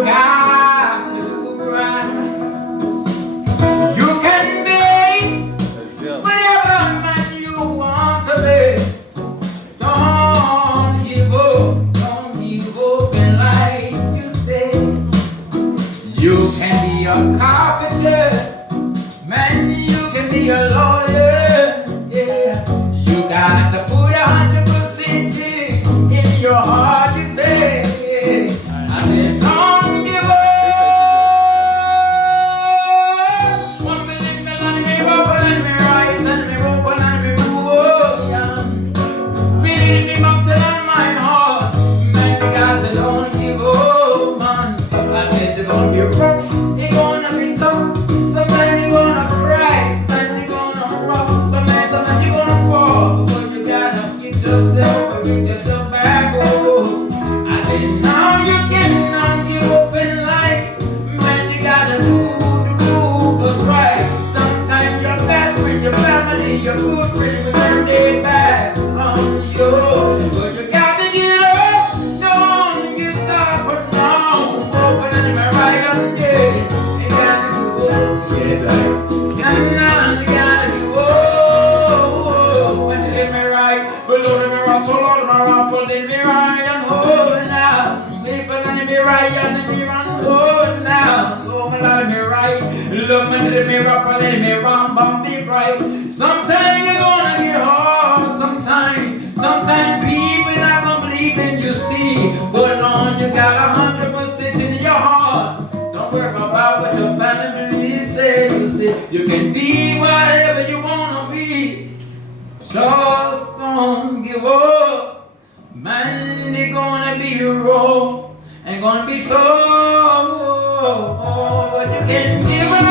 you got to do right. You can be whatever man you want to be. Don't give up in life, you say. You can be a carpenter, man, you can be a lawyer, yeah. You got to put 100% in your heart, you say. I said, don't give up. One minute, me let me roll, let me rise, let me roll, let me move, yeah. Really, me mountain and my heart, man, you got to don't give up, man. I said, you're gonna be rough, you're gonna be tough. Sometimes you're gonna cry, sometimes you're gonna rock, but man, sometimes you're gonna fall. But you gotta get yourself and bring yourself back, oh. I said, now you cannot give up in life, man, you gotta do what's right. Sometimes your best friend, your family, your good friend will turn their backs on you. But you gotta get up, don't get stubborn now. Open in my right on day, you gotta do yes, right. And now you gotta do when they me right, below the mirror, tall on my rifle, they me right and hold now. People in me right and me run hold now. Oh, my Lord, me right, love me to me rock, let me run, bump me right. Sometimes you're gonna get hard, sometimes people not gonna believe in you, see. Hold on, you got 100% in your heart. Don't worry about what your family say. You say you can be whatever you wanna be. Just don't give up. Man, they gonna be raw and gonna be tough. But you can give up.